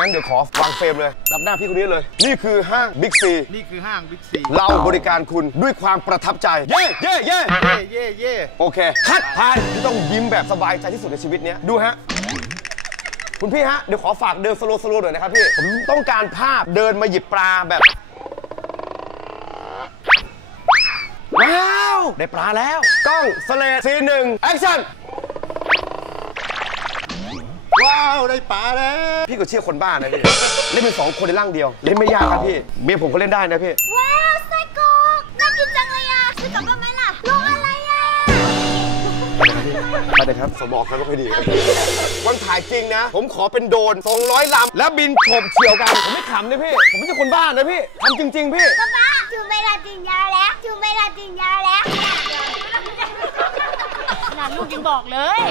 งั้นเดี๋ยวขอวางเฟรมเลย รับหน้าพี่คนนี้เลย นี่คือห้างบิ๊กซี นี่คือห้างบิ๊กซีเราบริการคุณด้วยความประทับใจเย่เย่เย่เย่เย่เย่โอเค คัดผานที่ต้องยิ้มแบบสบายใจที่สุดในชีวิตเนี้ยดูฮะ คุณพี่ฮะ เดี๋ยวขอฝากเดินสโลว์สโลว์หน่อยนะครับพี่ ผม ต้องการภาพเดินมาหยิบปลาแบบ ว้าวได้ปลาแล้วกล้องสเลดซีหนึ่งแอคชั่นาได้ป่าแล้วพี่ก็เชื่อคนบ้านะพี่ เล่นเป็นสองคนในร่างเดียวเล่นไม่ยากครับพี่ เมียผมก็เล่นได้นะพี่ว้าวสไตกอกน่ากินจังเลยอ่ะคือกลับมาไหมล่ะลู้อะไรอ่ะไปเลยครับสมองครับไม่ค่อยดีวันถ่ายจริงนะ ผมขอเป็นโดนสองร้อยลำแล้วบินโฉบเฉียวกันผมไม่ขำเลยพี่ผมไม่ใช่คนบ้านะพี่ทำจริง ๆพี่จูไม่ลาจริงยาแล้วจูเมลาจริงยาแล้วนั่ลูกยังบอกเลย